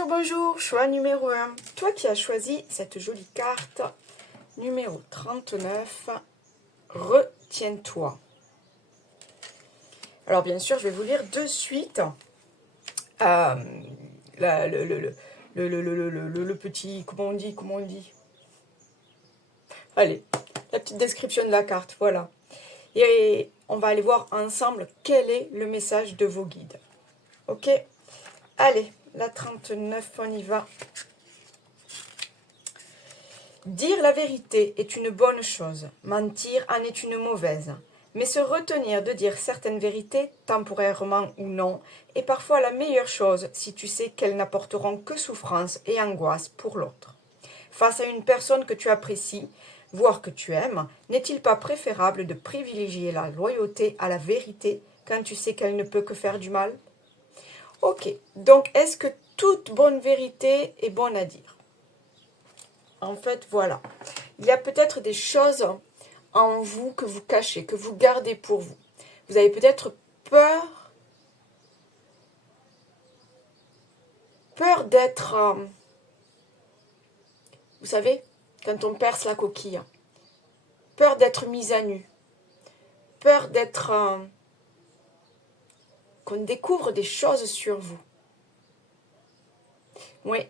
Bonjour, bonjour, choix numéro 1. Toi qui as choisi cette jolie carte, numéro 39, retiens-toi. Alors bien sûr, je vais vous lire de suite le petit, comment on dit Allez, la petite description de la carte, voilà. Et on va aller voir ensemble quel est le message de vos guides. Ok? Allez, la 39, on y va. Dire la vérité est une bonne chose, mentir en est une mauvaise. Mais se retenir de dire certaines vérités, temporairement ou non, est parfois la meilleure chose si tu sais qu'elles n'apporteront que souffrance et angoisse pour l'autre. Face à une personne que tu apprécies, voire que tu aimes, n'est-il pas préférable de privilégier la loyauté à la vérité quand tu sais qu'elle ne peut que faire du mal? Ok, donc est-ce que toute bonne vérité est bonne à dire? En fait, voilà. Il y a peut-être des choses en vous que vous cachez, que vous gardez pour vous. Vous avez peut-être peur d'être, vous savez, quand on perce la coquille, peur d'être mise à nu, peur d'être, qu'on découvre des choses sur vous. Oui.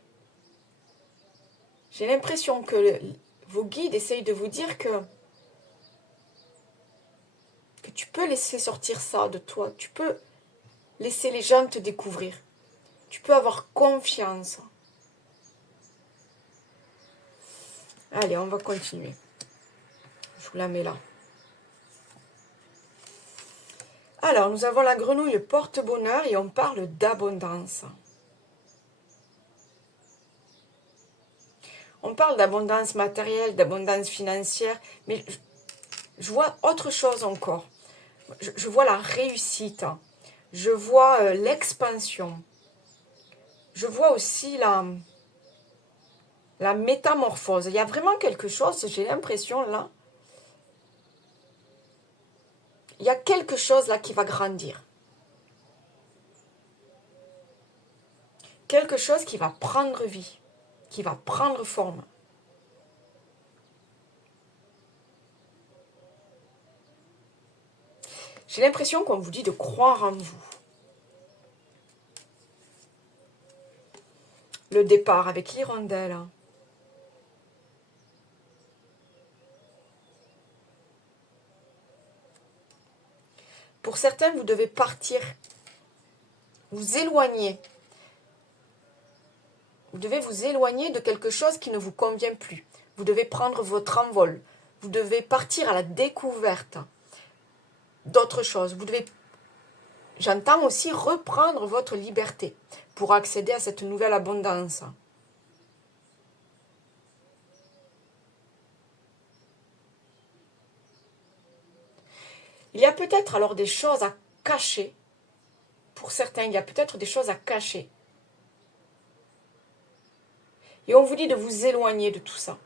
J'ai l'impression que vos guides essayent de vous dire que tu peux laisser sortir ça de toi, tu peux laisser les gens te découvrir, tu peux avoir confiance. Allez, on va continuer. Je vous la mets là. Alors, nous avons la grenouille porte-bonheur et on parle d'abondance. On parle d'abondance matérielle, d'abondance financière, mais je vois autre chose encore. Je vois la réussite, je vois l'expansion, je vois aussi la métamorphose. Il y a vraiment quelque chose, j'ai l'impression là, il y a quelque chose là qui va grandir. Quelque chose qui va prendre vie, qui va prendre forme. J'ai l'impression qu'on vous dit de croire en vous. Le départ avec l'hirondelle. Pour certains, vous devez partir, vous éloigner. Vous devez vous éloigner de quelque chose qui ne vous convient plus. Vous devez prendre votre envol. Vous devez partir à la découverte d'autres choses. Vous devez, j'entends aussi, reprendre votre liberté pour accéder à cette nouvelle abondance. Il y a peut-être alors des choses à cacher. Pour certains, il y a peut-être des choses à cacher. Et on vous dit de vous éloigner de tout ça.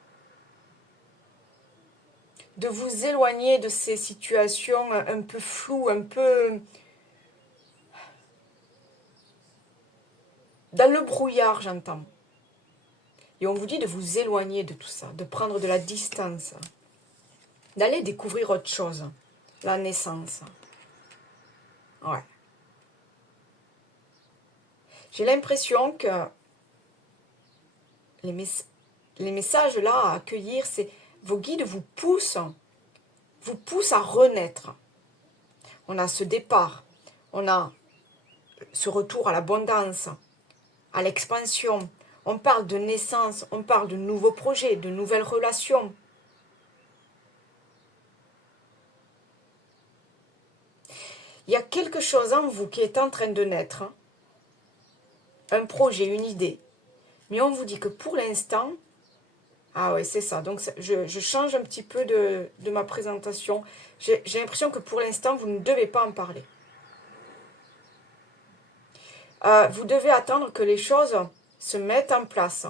De vous éloigner de ces situations un peu floues, un peu dans le brouillard, j'entends. Et on vous dit de vous éloigner de tout ça, de prendre de la distance, d'aller découvrir autre chose, la naissance. Ouais. J'ai l'impression que les messages là à accueillir, c'est vos guides vous poussent à renaître. On a ce départ, on a ce retour à l'abondance, à l'expansion. On parle de naissance, on parle de nouveaux projets, de nouvelles relations. Il y a quelque chose en vous qui est en train de naître. Un projet, une idée. Mais on vous dit que pour l'instant, ah ouais, c'est ça. Donc je change un petit peu de ma présentation. J'ai l'impression que pour l'instant, vous ne devez pas en parler. Vous devez attendre que les choses se mettent en place.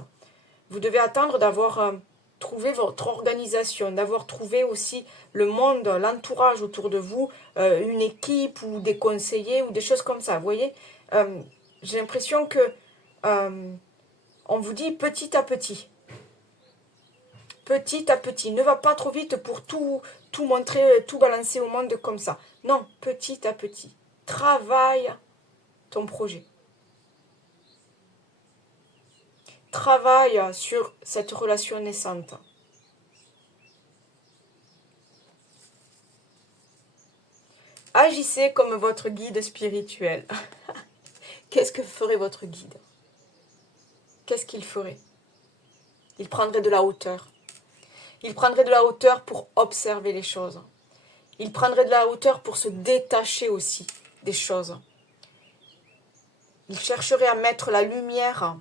Vous devez attendre d'avoir trouvé votre organisation, d'avoir trouvé aussi le monde, l'entourage autour de vous, une équipe ou des conseillers ou des choses comme ça. Vous voyez, j'ai l'impression que on vous dit petit à petit. Petit à petit. Ne va pas trop vite pour tout montrer, tout balancer au monde comme ça. Non, petit à petit. Travaille ton projet. Travaille sur cette relation naissante. Agissez comme votre guide spirituel. Qu'est-ce que ferait votre guide? Qu'est-ce qu'il ferait? Il prendrait de la hauteur. Il prendrait de la hauteur pour observer les choses. Il prendrait de la hauteur pour se détacher aussi des choses. Il chercherait à mettre la lumière.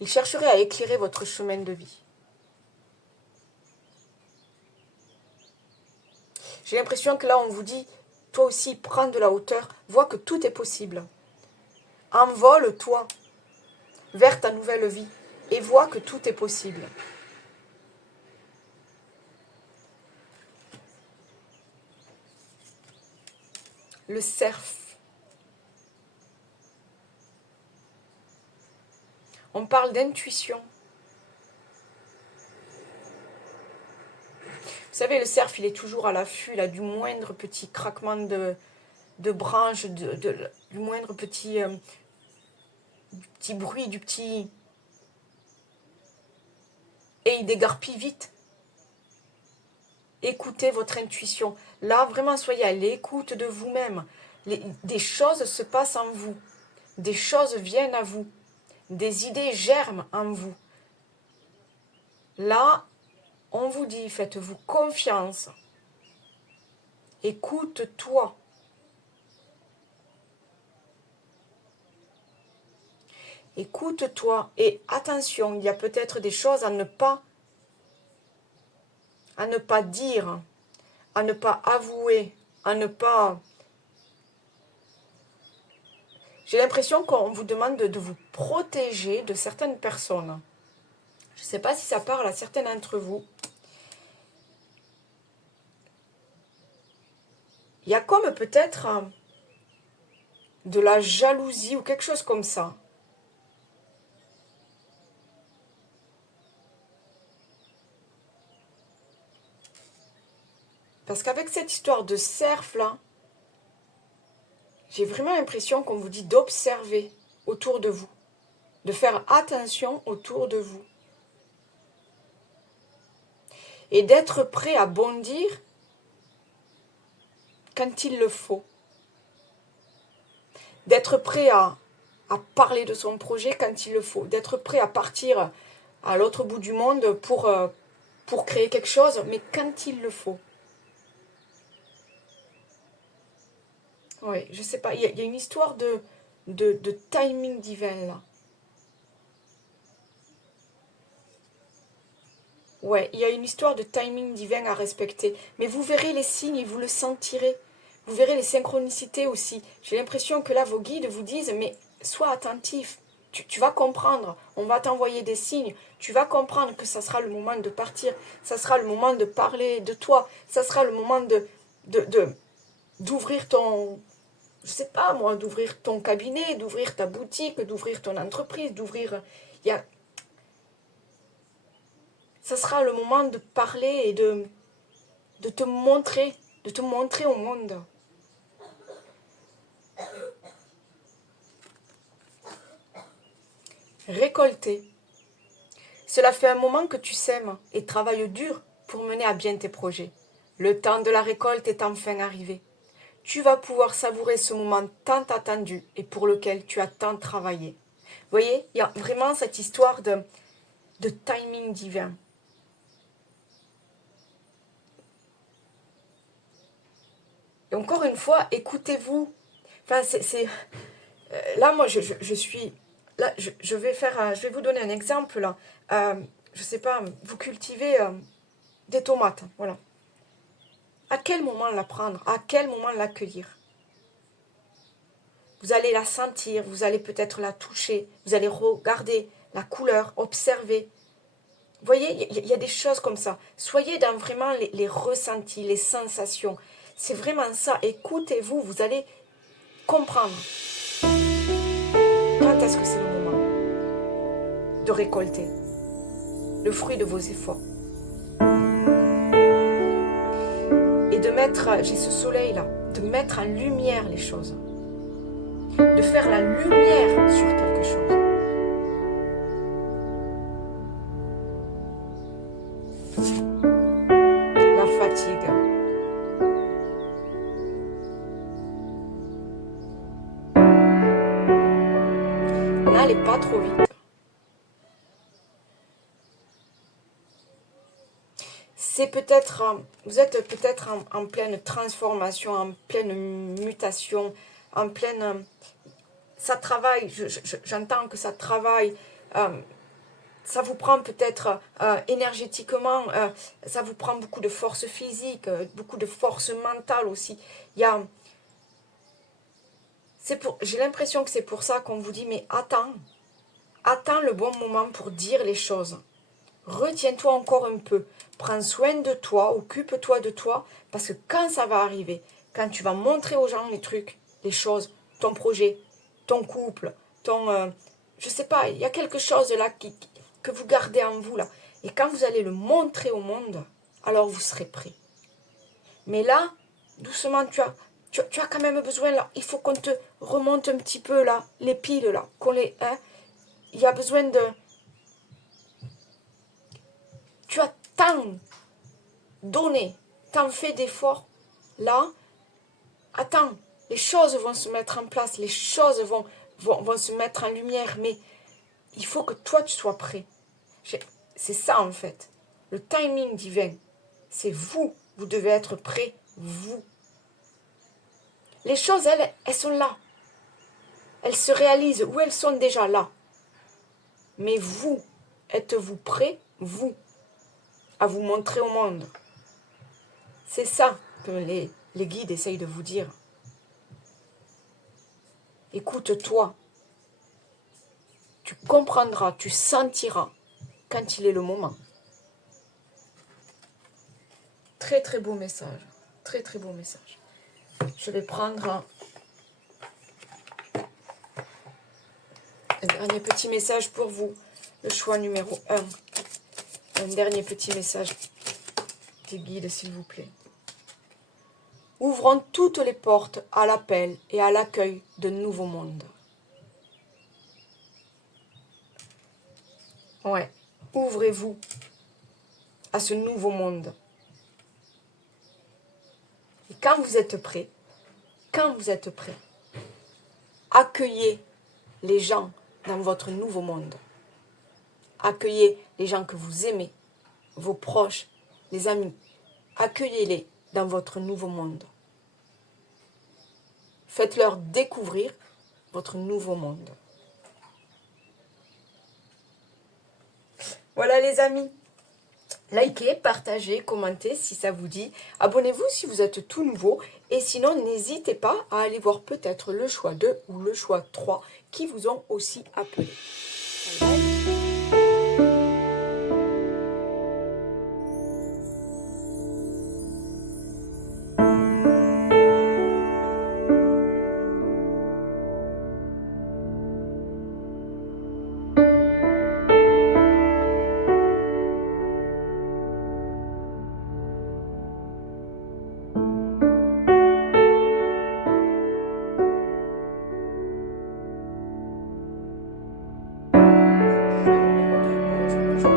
Il chercherait à éclairer votre chemin de vie. J'ai l'impression que là, on vous dit, toi aussi, prends de la hauteur, vois que tout est possible. Envole-toi vers ta nouvelle vie et vois que tout est possible. Le cerf. On parle d'intuition. Vous savez, le cerf, il est toujours à l'affût, là, du moindre petit craquement de branches, du moindre petit bruit, Et il dégarpille vite. Écoutez votre intuition. Là, vraiment, soyez à l'écoute de vous-même. Des choses se passent en vous. Des choses viennent à vous. Des idées germent en vous. Là, on vous dit, faites-vous confiance. Écoute-toi. Écoute-toi et attention, il y a peut-être des choses à ne pas dire, à ne pas avouer, à ne pas... J'ai l'impression qu'on vous demande de vous protéger de certaines personnes. Je ne sais pas si ça parle à certains d'entre vous. Il y a comme peut-être de la jalousie ou quelque chose comme ça. Parce qu'avec cette histoire de cerf là, j'ai vraiment l'impression qu'on vous dit d'observer autour de vous, de faire attention autour de vous. Et d'être prêt à bondir quand il le faut. D'être prêt à parler de son projet quand il le faut. D'être prêt à partir à l'autre bout du monde pour créer quelque chose, mais quand il le faut. Oui, je sais pas, il y a une histoire de timing divin là. Ouais, il y a une histoire de timing divin à respecter. Mais vous verrez les signes et vous le sentirez. Vous verrez les synchronicités aussi. J'ai l'impression que là, vos guides vous disent, mais sois attentif. Tu vas comprendre. On va t'envoyer des signes. Tu vas comprendre que ça sera le moment de partir. Ça sera le moment de parler de toi. Ça sera le moment d'ouvrir ton... Je sais pas moi, d'ouvrir ton cabinet, d'ouvrir ta boutique, d'ouvrir ton entreprise, d'ouvrir... Ça sera le moment de parler et de te montrer au monde. Récolter. Cela fait un moment que tu sèmes et travailles dur pour mener à bien tes projets. Le temps de la récolte est enfin arrivé. Tu vas pouvoir savourer ce moment tant attendu et pour lequel tu as tant travaillé. Vous voyez, il y a vraiment cette histoire de timing divin. Et encore une fois, écoutez-vous. Enfin, là, moi, je suis... Là, je vais vous donner un exemple. Là. Je sais pas, vous cultivez des tomates. Voilà. À quel moment la prendre? À quel moment l'accueillir? Vous allez la sentir, vous allez peut-être la toucher, vous allez regarder la couleur, observer. Vous voyez, il y a des choses comme ça. Soyez dans vraiment les ressentis, les sensations. C'est vraiment ça. Écoutez-vous, vous allez comprendre. est-ce que c'est le moment de récolter le fruit de vos efforts. Et de mettre, j'ai ce soleil là, de mettre en lumière les choses. De faire la lumière sur quelque chose. La fatigue. N'allez pas trop vite. C'est peut-être, vous êtes peut-être en pleine transformation, en pleine mutation, en pleine... ça travaille, j'entends que ça travaille, ça vous prend peut-être énergétiquement, ça vous prend beaucoup de force physique, beaucoup de force mentale aussi. J'ai l'impression que c'est pour ça qu'on vous dit, mais attends le bon moment pour dire les choses. Retiens-toi encore un peu, prends soin de toi, occupe-toi de toi, parce que quand ça va arriver, quand tu vas montrer aux gens les trucs, les choses, ton projet, ton couple, je sais pas, il y a quelque chose là que vous gardez en vous là, et quand vous allez le montrer au monde, alors vous serez prêt. Mais là, doucement, tu as quand même besoin là, il faut qu'on te remonte un petit peu là, les piles là, il y a besoin de... Tu as tant donné, tant fait d'efforts. Là, attends, les choses vont se mettre en place, les choses vont se mettre en lumière, mais il faut que toi, tu sois prêt. C'est ça, en fait. Le timing divin, c'est vous. Vous devez être prêt, vous. Les choses, elles sont là. Elles se réalisent ou elles sont déjà là. Mais vous, êtes-vous prêt, vous, à vous montrer au monde? C'est ça que les guides essayent de vous dire. Écoute-toi. Tu comprendras, tu sentiras quand il est le moment. Très très beau message. Très très beau message. Je vais prendre un dernier petit message pour vous. Le choix numéro 1. Un dernier petit message des guides, s'il vous plaît. Ouvrons toutes les portes à l'appel et à l'accueil de nouveaux mondes. Ouais, ouvrez-vous à ce nouveau monde. Et quand vous êtes prêts, accueillez les gens dans votre nouveau monde. Accueillez les gens que vous aimez, vos proches, les amis. Accueillez-les dans votre nouveau monde. Faites-leur découvrir votre nouveau monde. Voilà les amis. Likez, partagez, commentez si ça vous dit. Abonnez-vous si vous êtes tout nouveau. Et sinon, n'hésitez pas à aller voir peut-être le choix 2 ou le choix 3 qui vous ont aussi appelé. Bye bye.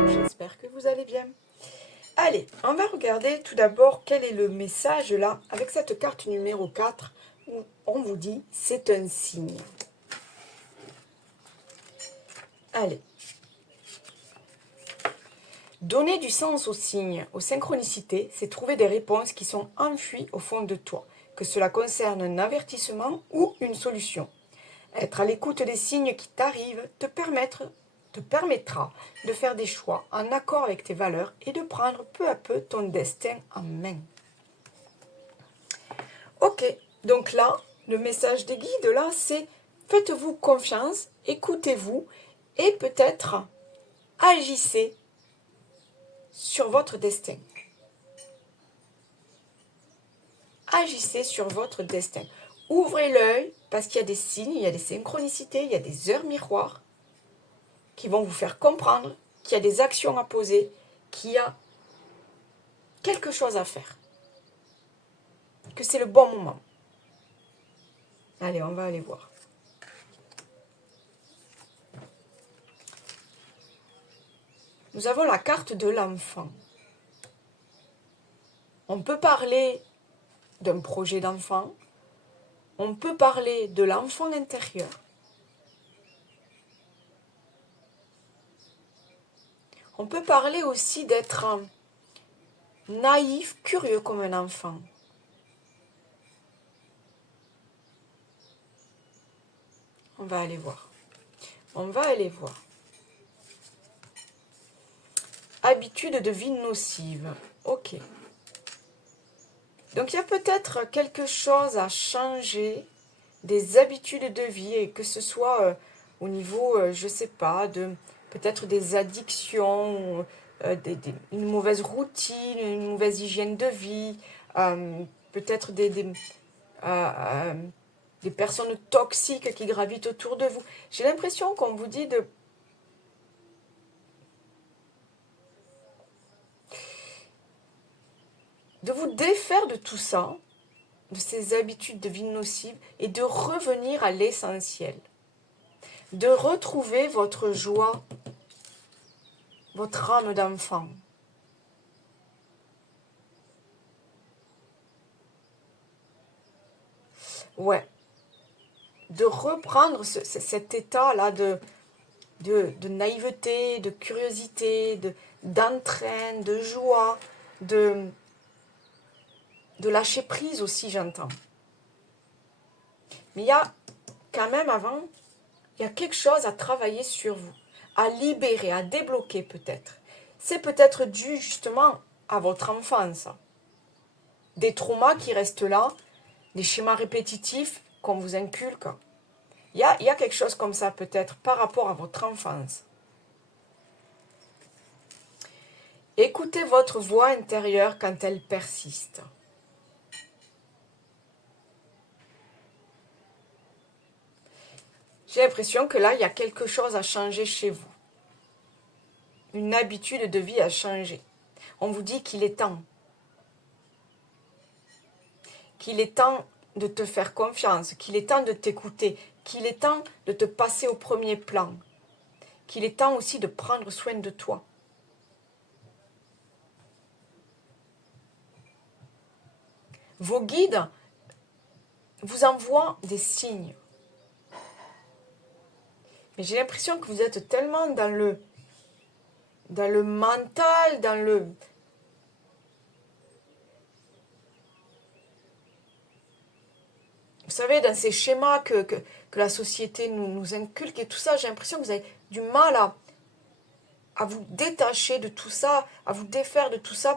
J'espère que vous allez bien. Allez, on va regarder tout d'abord quel est le message là avec cette carte numéro 4 où on vous dit c'est un signe. Allez. Donner du sens aux signes, aux synchronicités, c'est trouver des réponses qui sont enfuies au fond de toi, que cela concerne un avertissement ou une solution. Être à l'écoute des signes qui t'arrivent te permettra de faire des choix en accord avec tes valeurs et de prendre peu à peu ton destin en main. Ok, donc là, le message des guides, là, c'est faites-vous confiance, écoutez-vous et peut-être agissez sur votre destin. Agissez sur votre destin. ouvrez l'œil parce qu'il y a des signes, il y a des synchronicités, il y a des heures miroirs qui vont vous faire comprendre qu'il y a des actions à poser, qu'il y a quelque chose à faire, que c'est le bon moment. Allez, on va aller voir. Nous avons la carte de l'enfant. On peut parler d'un projet d'enfant, on peut parler de l'enfant intérieur, on peut parler aussi d'être naïf, curieux comme un enfant. On va aller voir. On va aller voir. Habitude de vie nocive. Ok. Donc il y a peut-être quelque chose à changer des habitudes de vie, et que ce soit au niveau, je sais pas, de peut-être des addictions, une mauvaise routine, une mauvaise hygiène de vie, peut-être des personnes toxiques qui gravitent autour de vous. J'ai l'impression qu'on vous dit de vous défaire de tout ça, de ces habitudes de vie nocives, et de revenir à l'essentiel. De retrouver votre joie, votre âme d'enfant. Ouais. De reprendre cet état-là de naïveté, de curiosité, d'entrain, de joie, de lâcher prise aussi, j'entends. Mais il y a quand même avant, il y a quelque chose à travailler sur vous, à libérer, à débloquer peut-être. C'est peut-être dû justement à votre enfance. Des traumas qui restent là, des schémas répétitifs qu'on vous inculque. Il y a quelque chose comme ça peut-être par rapport à votre enfance. Écoutez votre voix intérieure quand elle persiste. J'ai l'impression que là, il y a quelque chose à changer chez vous. Une habitude de vie à changer. On vous dit qu'il est temps. Qu'il est temps de te faire confiance, qu'il est temps de t'écouter, qu'il est temps de te passer au premier plan, qu'il est temps aussi de prendre soin de toi. Vos guides vous envoient des signes. Mais j'ai l'impression que vous êtes tellement dans le mental, vous savez, dans ces schémas que la société nous inculque et tout ça, j'ai l'impression que vous avez du mal à vous détacher de tout ça, à vous défaire de tout ça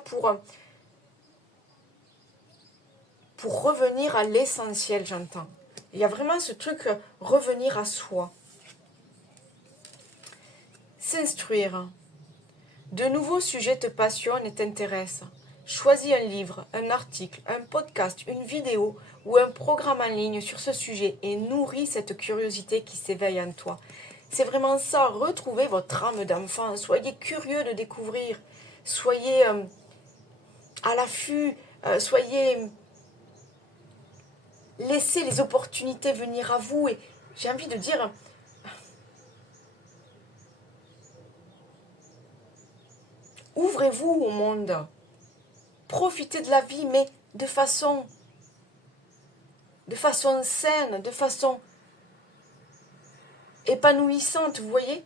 pour revenir à l'essentiel, j'entends. Il y a vraiment ce truc, revenir à soi. S'instruire. De nouveaux sujets te passionnent et t'intéressent. Choisis un livre, un article, un podcast, une vidéo ou un programme en ligne sur ce sujet et nourris cette curiosité qui s'éveille en toi. C'est vraiment ça, retrouvez votre âme d'enfant, soyez curieux de découvrir, soyez à l'affût, laissez les opportunités venir à vous, et j'ai envie de dire, ouvrez-vous au monde, profitez de la vie, mais de façon saine, de façon épanouissante, vous voyez.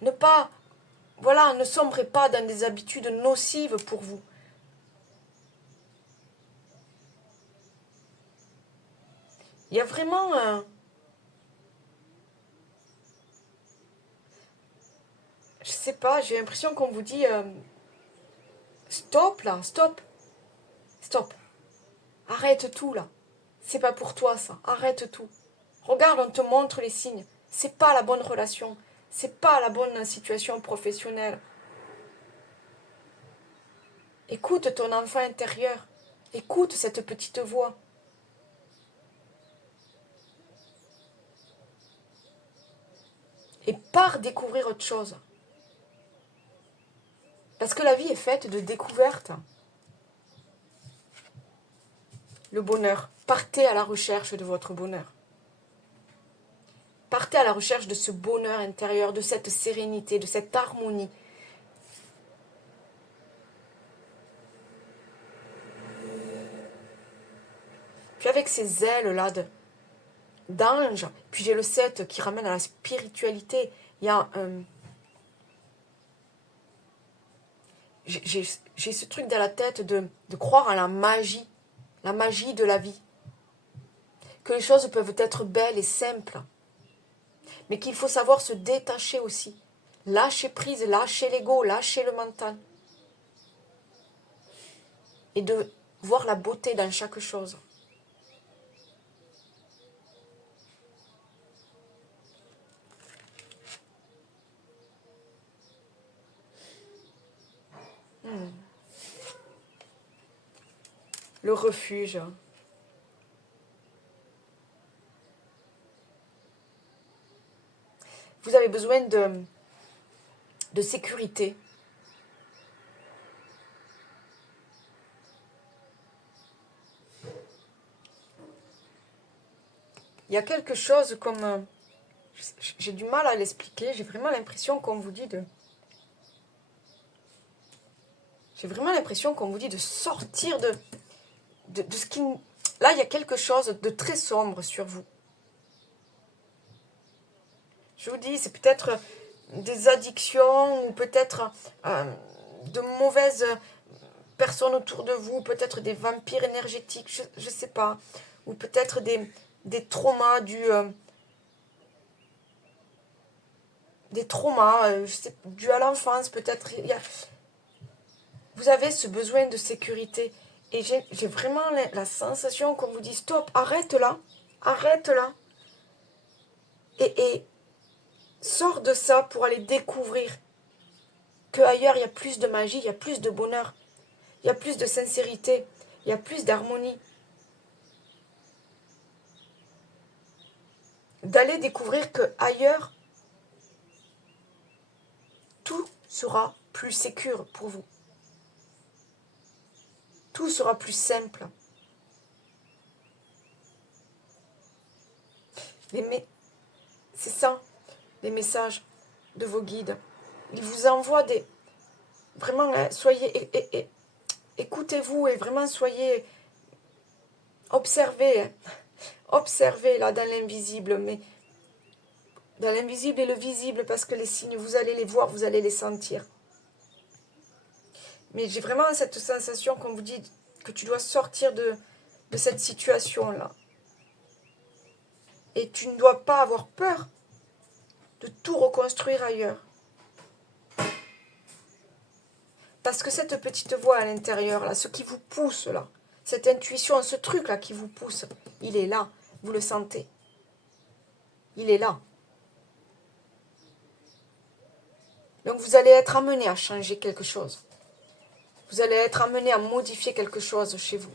Ne sombrez pas dans des habitudes nocives pour vous. Il y a vraiment je sais pas, j'ai l'impression qu'on vous dit stop là, stop, arrête tout là. C'est pas pour toi ça, arrête tout. Regarde, on te montre les signes. C'est pas la bonne relation, c'est pas la bonne situation professionnelle. Écoute ton enfant intérieur, écoute cette petite voix. et pars découvrir autre chose. Parce que la vie est faite de découvertes. Le bonheur. Partez à la recherche de votre bonheur. Partez à la recherche de ce bonheur intérieur, de cette sérénité, de cette harmonie. Puis avec ces ailes-là d'ange, puis j'ai le 7 qui ramène à la spiritualité. Il y a j'ai ce truc dans la tête de croire à la magie de la vie. Que les choses peuvent être belles et simples, mais qu'il faut savoir se détacher aussi. Lâcher prise, lâcher l'ego, lâcher le mental. Et de voir la beauté dans chaque chose. Le refuge. Vous avez besoin de sécurité. Il y a quelque chose comme... j'ai du mal à l'expliquer. J'ai vraiment l'impression qu'on vous dit de... J'ai vraiment l'impression qu'on vous dit de sortir de ce qui... Là, il y a quelque chose de très sombre sur vous. Je vous dis, c'est peut-être des addictions ou peut-être de mauvaises personnes autour de vous, peut-être des vampires énergétiques, je ne sais pas. Ou peut-être des traumas des traumas dus à l'enfance, peut-être. Vous avez ce besoin de sécurité. Et j'ai vraiment la sensation qu'on vous dit, stop, arrête là. Et sors de ça pour aller découvrir qu'ailleurs, il y a plus de magie, il y a plus de bonheur, il y a plus de sincérité, il y a plus d'harmonie. D'aller découvrir qu'ailleurs, tout sera plus sécure pour vous. Tout sera plus simple. C'est ça, les messages de vos guides. Ils vous envoient des... Vraiment, hein, soyez... écoutez-vous et vraiment soyez... Observez. Hein. Observez là dans l'invisible, mais... Dans l'invisible et le visible, parce que les signes, vous allez les voir, vous allez les sentir. Mais j'ai vraiment cette sensation qu'on vous dit que tu dois sortir de cette situation-là. Et tu ne dois pas avoir peur de tout reconstruire ailleurs. Parce que cette petite voix à l'intérieur, là, ce qui vous pousse, là, cette intuition, ce truc-là qui vous pousse, il est là, vous le sentez. Il est là. Donc vous allez être amené à changer quelque chose. Vous allez être amené à modifier quelque chose chez vous.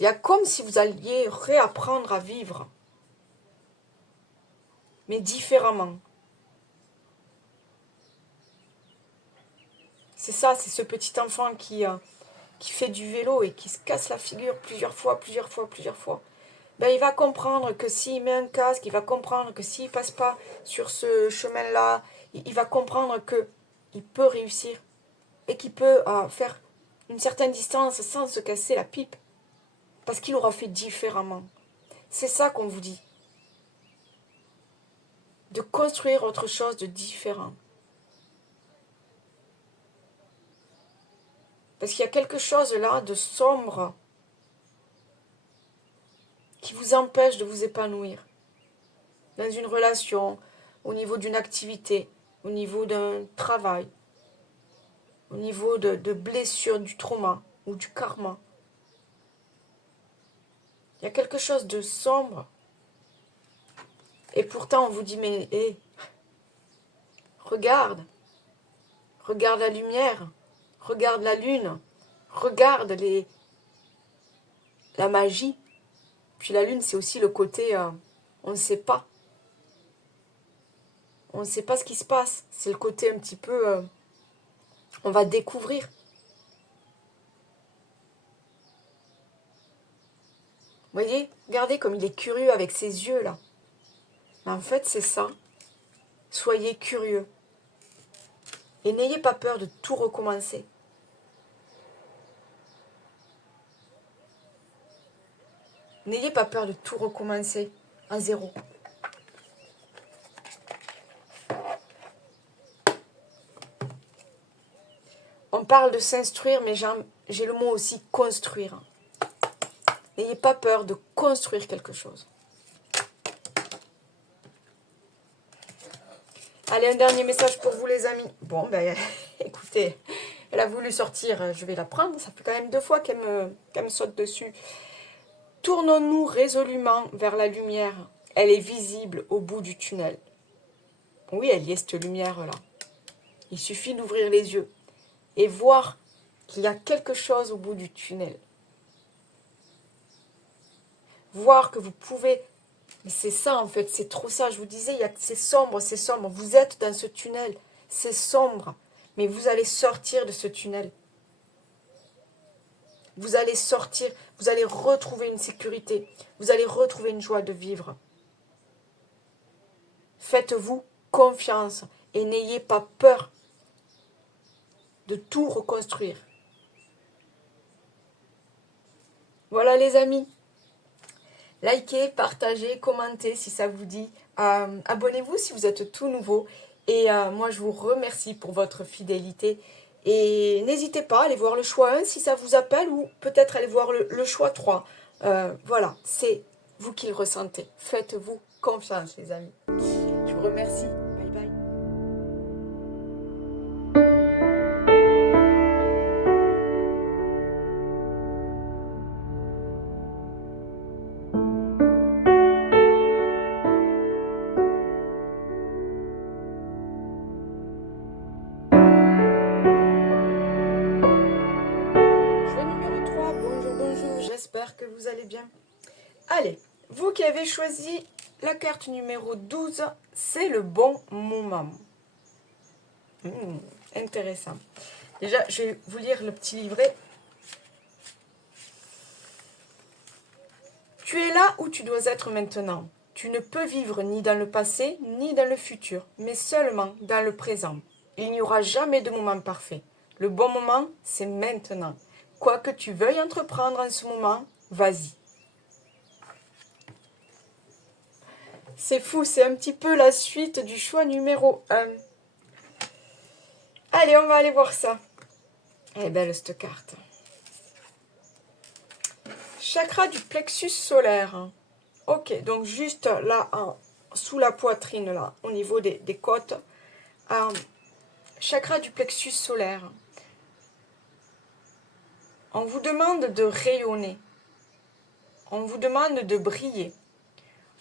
Il y a comme si vous alliez réapprendre à vivre, mais différemment. C'est ça, c'est ce petit enfant qui fait du vélo et qui se casse la figure plusieurs fois. Ben, il va comprendre que s'il met un casque, il va comprendre que s'il ne passe pas sur ce chemin-là, il va comprendre qu'il peut réussir et qu'il peut faire une certaine distance sans se casser la pipe. Parce qu'il aura fait différemment. C'est ça qu'on vous dit. De construire autre chose de différent. Parce qu'il y a quelque chose là de sombre qui vous empêche de vous épanouir. Dans une relation, au niveau d'une activité, au niveau d'un travail, au niveau de blessures, du trauma ou du karma. Il y a quelque chose de sombre. Et pourtant, on vous dit, mais regarde la lumière, regarde la lune, regarde la magie. Puis la lune, c'est aussi le côté, on ne sait pas. On ne sait pas ce qui se passe. C'est le côté un petit peu, on va découvrir. Vous voyez, regardez comme il est curieux avec ses yeux là. Mais en fait, c'est ça. Soyez curieux. Et n'ayez pas peur de tout recommencer. N'ayez pas peur de tout recommencer à zéro. On parle de s'instruire, mais j'ai le mot aussi construire. N'ayez pas peur de construire quelque chose. Allez, un dernier message pour vous les amis. Bon, ben écoutez, elle a voulu sortir, je vais la prendre. Ça fait quand même 2 fois qu'elle me saute dessus. Tournons-nous résolument vers la lumière. Elle est visible au bout du tunnel. Oui, elle y est, cette lumière-là. Il suffit d'ouvrir les yeux et voir qu'il y a quelque chose au bout du tunnel. Voir que vous pouvez... Mais c'est ça en fait, c'est trop ça. Je vous disais, c'est sombre, c'est sombre. Vous êtes dans ce tunnel, c'est sombre. Mais vous allez sortir de ce tunnel. Vous allez sortir, vous allez retrouver une sécurité. Vous allez retrouver une joie de vivre. Faites-vous confiance et n'ayez pas peur de tout reconstruire. Voilà les amis. Likez, partagez, commentez si ça vous dit. Abonnez-vous si vous êtes tout nouveau. Et moi, je vous remercie pour votre fidélité. Et n'hésitez pas à aller voir le choix 1 si ça vous appelle ou peut-être aller voir le choix 3. Voilà, c'est vous qui le ressentez. Faites-vous confiance, les amis. Je vous remercie. Bye bye. Choix numéro 3. Bonjour, bonjour. J'espère que vous allez bien. Allez, vous qui avez choisi la carte numéro 12, c'est le bon moment. Intéressant. Déjà, je vais vous lire le petit livret. Tu es là où tu dois être maintenant. Tu ne peux vivre ni dans le passé, ni dans le futur, mais seulement dans le présent. Il n'y aura jamais de moment parfait. Le bon moment, c'est maintenant. Quoi que tu veuilles entreprendre en ce moment, vas-y. C'est fou, c'est un petit peu la suite du choix numéro 1. Allez, on va aller voir ça. Elle est belle cette carte. Chakra du plexus solaire. Ok, donc juste là, sous la poitrine, là, au niveau des côtes. Chakra du plexus solaire. On vous demande de rayonner. On vous demande de briller.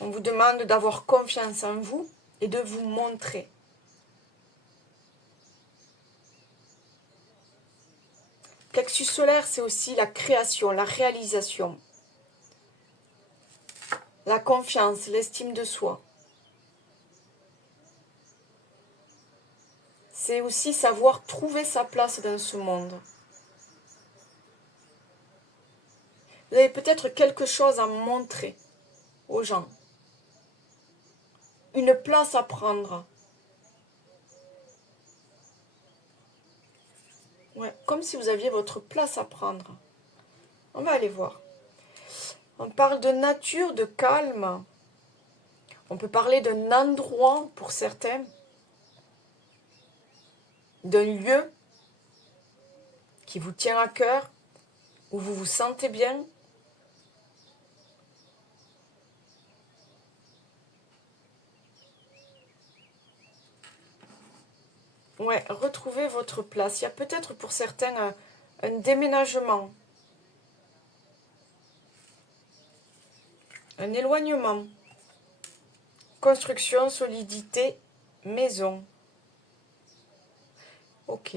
On vous demande d'avoir confiance en vous et de vous montrer. Plexus solaire, c'est aussi la création, la réalisation, la confiance, l'estime de soi. C'est aussi savoir trouver sa place dans ce monde. Vous avez peut-être quelque chose à montrer aux gens. Une place à prendre. Ouais, comme si vous aviez votre place à prendre. On va aller voir. On parle de nature, de calme. On peut parler d'un endroit pour certains. D'un lieu qui vous tient à cœur, où vous vous sentez bien. Ouais, retrouvez votre place. Il y a peut-être pour certains un déménagement, un éloignement, construction, solidité, maison. Ok.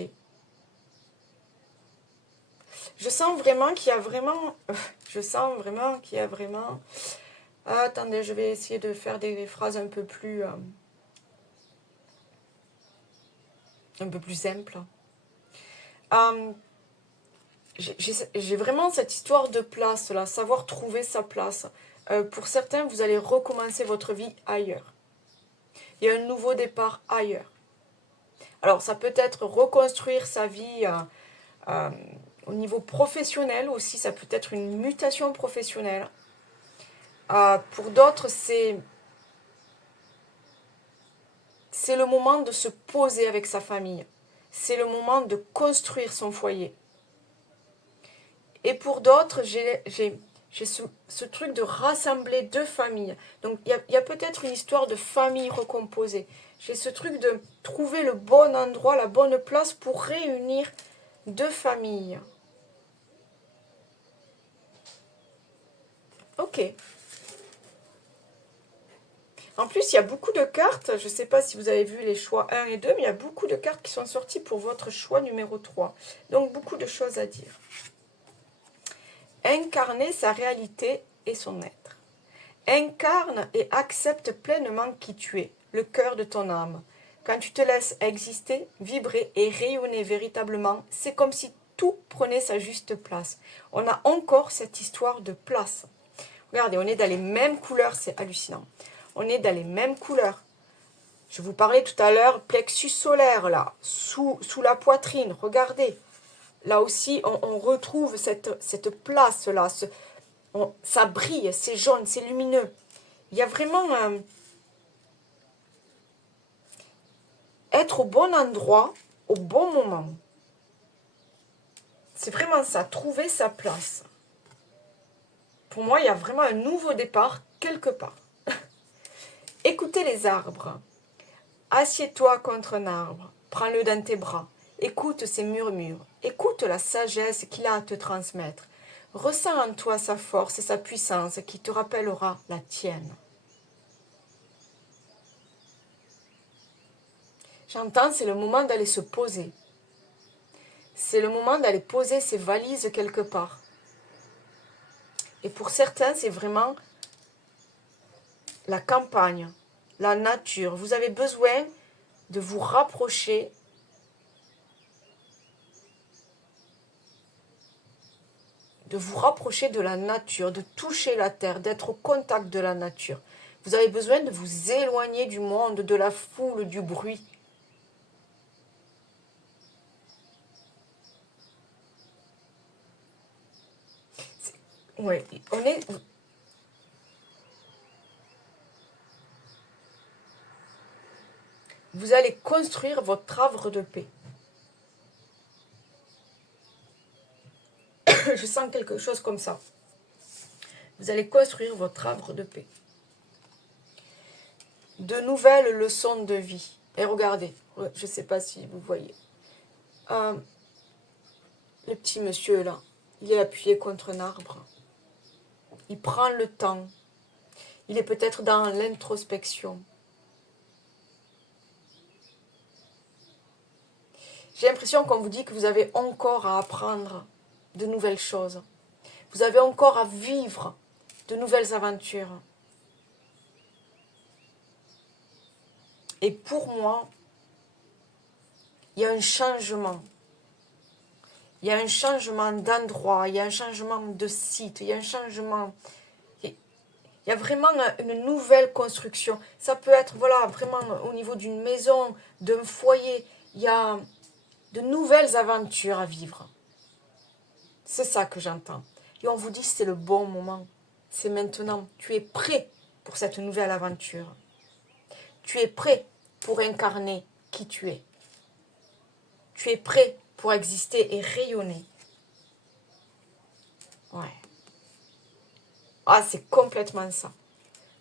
Je sens vraiment qu'il y a vraiment... Je sens vraiment qu'il y a vraiment... Ah, attendez, je vais essayer de faire des phrases un peu plus simples. J'ai vraiment cette histoire de place, là, savoir trouver sa place. Pour certains, vous allez recommencer votre vie ailleurs. Il y a un nouveau départ ailleurs. Alors, ça peut être reconstruire sa vie au niveau professionnel aussi, ça peut être une mutation professionnelle. Pour d'autres, c'est le moment de se poser avec sa famille. C'est le moment de construire son foyer. Et pour d'autres, j'ai ce truc de rassembler deux familles. Donc, il y a peut-être une histoire de famille recomposée. J'ai ce truc de trouver le bon endroit, la bonne place pour réunir deux familles. Ok. En plus, il y a beaucoup de cartes. Je ne sais pas si vous avez vu les choix 1 et 2, mais il y a beaucoup de cartes qui sont sorties pour votre choix numéro 3. Donc, beaucoup de choses à dire. Incarner sa réalité et son être. Incarne et accepte pleinement qui tu es, le cœur de ton âme. Quand tu te laisses exister, vibrer et rayonner véritablement, c'est comme si tout prenait sa juste place. On a encore cette histoire de place. Regardez, on est dans les mêmes couleurs, c'est hallucinant. On est dans les mêmes couleurs. Je vous parlais tout à l'heure, plexus solaire, là, sous la poitrine, regardez. Là aussi, on retrouve cette place-là, ça brille, c'est jaune, c'est lumineux. Il y a vraiment être au bon endroit, au bon moment. C'est vraiment ça, trouver sa place. Pour moi, il y a vraiment un nouveau départ quelque part. Écoutez les arbres. Assieds-toi contre un arbre, prends-le dans tes bras. Écoute ses murmures, écoute la sagesse qu'il a à te transmettre. Ressens en toi sa force et sa puissance qui te rappellera la tienne. J'entends, c'est le moment d'aller se poser. C'est le moment d'aller poser ses valises quelque part. Et pour certains, c'est vraiment la campagne, la nature. Vous avez besoin de vous rapprocher de la nature, de toucher la terre, d'être au contact de la nature. Vous avez besoin de vous éloigner du monde, de la foule, du bruit. Ouais, vous allez construire votre havre de paix. Je sens quelque chose comme ça. Vous allez construire votre havre de paix. De nouvelles leçons de vie. Et regardez, je ne sais pas si vous voyez. Le petit monsieur là, il est appuyé contre un arbre. Il prend le temps. Il est peut-être dans l'introspection. J'ai l'impression qu'on vous dit que vous avez encore à apprendre de nouvelles choses. Vous avez encore à vivre de nouvelles aventures. Et pour moi, il y a un changement. Il y a un changement d'endroit, il y a un changement de site, il y a un changement... Il y a vraiment une nouvelle construction. Ça peut être, voilà, vraiment au niveau d'une maison, d'un foyer. Il y a de nouvelles aventures à vivre. C'est ça que j'entends. Et on vous dit c'est le bon moment. C'est maintenant. Tu es prêt pour cette nouvelle aventure. Tu es prêt pour incarner qui tu es. Tu es prêt pour exister et rayonner. Ouais. Ah, c'est complètement ça.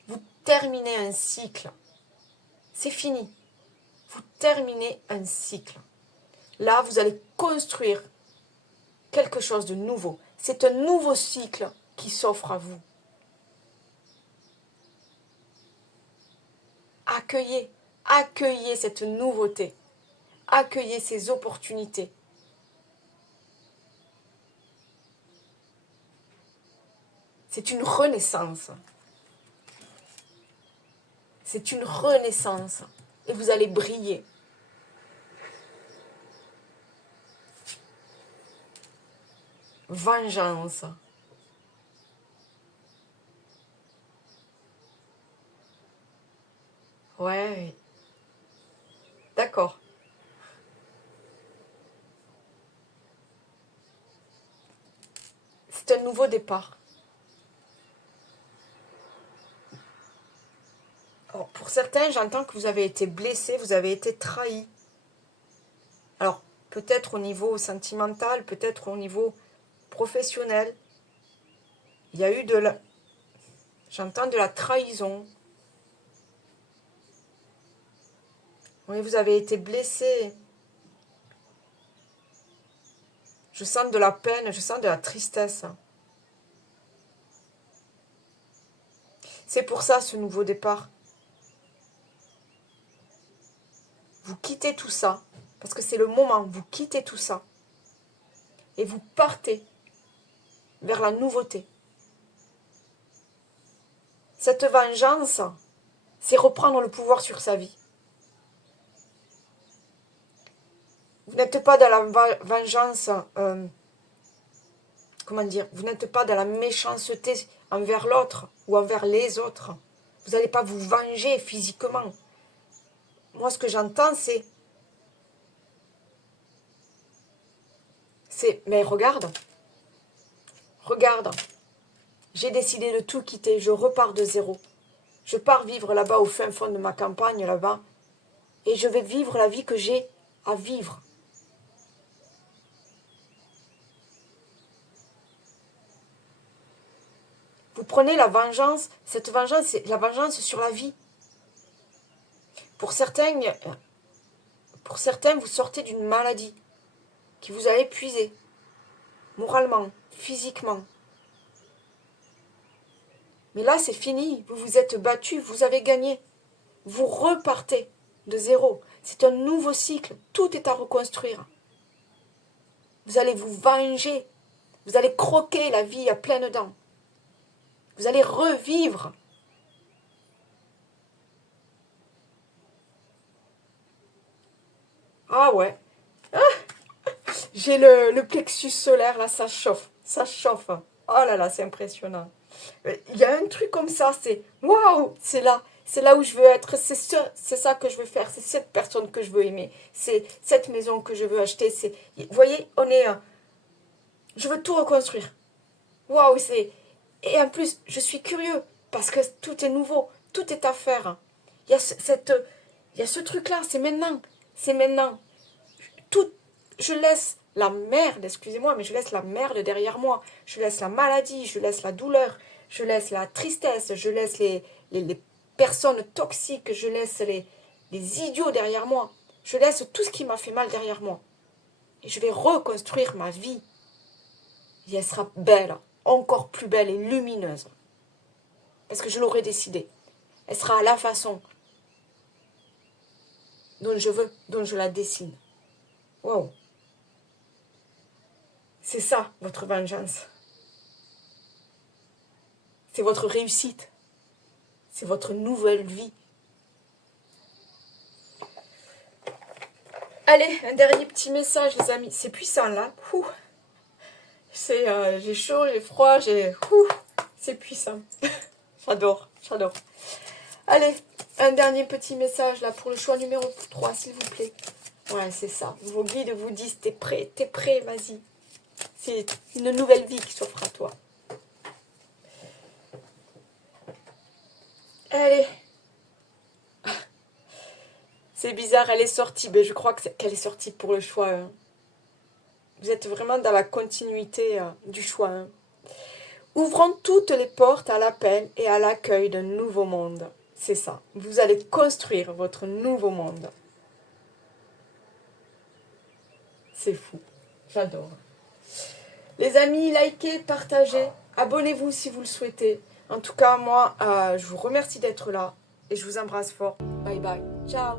Vous terminez un cycle. C'est fini. Vous terminez un cycle. Là, vous allez construire quelque chose de nouveau. C'est un nouveau cycle qui s'offre à vous. Accueillez cette nouveauté. Accueillez ces opportunités. C'est une renaissance. C'est une renaissance. Et vous allez briller. Vengeance. Ouais. D'accord. C'est un nouveau départ. Alors, pour certains, j'entends que vous avez été blessé, vous avez été trahi. Alors, peut-être au niveau sentimental, peut-être au niveau professionnel. Il y a eu j'entends de la trahison. Oui, vous avez été blessé. Je sens de la peine, je sens de la tristesse. C'est pour ça ce nouveau départ. Vous quittez tout ça, parce que c'est le moment, vous quittez tout ça. Et vous partez vers la nouveauté. Cette vengeance, c'est reprendre le pouvoir sur sa vie. Vous n'êtes pas dans la vengeance, comment dire, vous n'êtes pas dans la méchanceté envers l'autre ou envers les autres. Vous n'allez pas vous venger physiquement. Moi, ce que j'entends, mais regarde, j'ai décidé de tout quitter, je repars de zéro. Je pars vivre là-bas au fin fond de ma campagne, là-bas, et je vais vivre la vie que j'ai à vivre. Vous prenez la vengeance, cette vengeance, c'est la vengeance sur la vie. Pour certains, vous sortez d'une maladie qui vous a épuisé, moralement, physiquement. Mais là, c'est fini, vous vous êtes battu, vous avez gagné. Vous repartez de zéro. C'est un nouveau cycle, tout est à reconstruire. Vous allez vous venger, vous allez croquer la vie à pleines dents. Vous allez revivre. Ah ouais. Ah, j'ai le plexus solaire, là, ça chauffe. Ça chauffe. Oh là là, c'est impressionnant. Il y a un truc comme ça, c'est waouh, c'est là. C'est là où je veux être, c'est ça que je veux faire, c'est cette personne que je veux aimer, c'est cette maison que je veux acheter. Vous voyez, je veux tout reconstruire. Waouh, et en plus, je suis curieux parce que tout est nouveau, tout est à faire. Il y a ce truc-là, c'est maintenant, c'est maintenant. Tout, je laisse la merde, excusez-moi, mais je laisse la merde derrière moi. Je laisse la maladie, je laisse la douleur, je laisse la tristesse, je laisse les personnes toxiques, je laisse les idiots derrière moi. Je laisse tout ce qui m'a fait mal derrière moi. Et je vais reconstruire ma vie. Et elle sera belle, encore plus belle et lumineuse. Parce que je l'aurai décidé. Elle sera à la façon dont je veux, dont je la dessine. Wow. C'est ça, votre vengeance. C'est votre réussite. C'est votre nouvelle vie. Allez, un dernier petit message, les amis. C'est puissant, là. J'ai chaud, j'ai froid, c'est puissant. J'adore. Allez, un dernier petit message, là, pour le choix numéro 3, s'il vous plaît. Ouais, c'est ça. Vos guides vous disent, t'es prêt, vas-y. C'est une nouvelle vie qui s'offre à toi. Allez. C'est bizarre, elle est sortie. Ben, je crois qu'elle est sortie pour le choix. Hein. Vous êtes vraiment dans la continuité du choix. Hein. Ouvrons toutes les portes à l'appel et à l'accueil d'un nouveau monde. C'est ça. Vous allez construire votre nouveau monde. C'est fou. J'adore. Les amis, likez, partagez. Abonnez-vous si vous le souhaitez. En tout cas, moi, je vous remercie d'être là. Et je vous embrasse fort. Bye bye. Ciao.